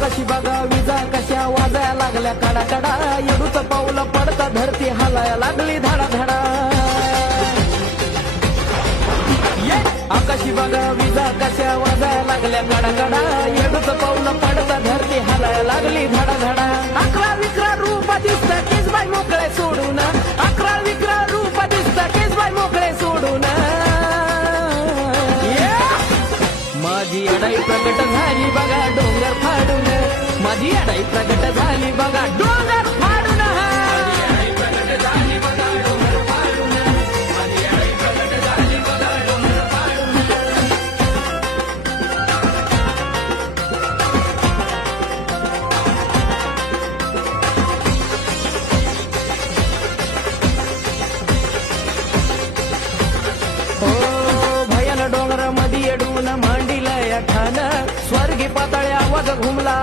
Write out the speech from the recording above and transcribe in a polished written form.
आकाशी बघा विजा कशा वाजाया लागल्या कडा कडा येडूच पाऊल पडता धरती हालाया लागली धडा धडा आकाशी बघा विजा कशा वाजाया लागल्या कडा कडा येडूच पाऊल पडता धरती हालाया लागली धडा धडा अकरा विक्रा रूप दिसत केसबाई मोकळे सोडून अकरा विक्रा रूप दिसत केसबाई मोकळे सोडून माझी अडाई प्रकट झाली बघा डोंगर फाडून माझी अडाई प्रकट झाली बघा डोंगर फाडून डोंगर मध्ये येडून मांडीला या ठाण स्वर्गी पाताळ्या आवाज घुमला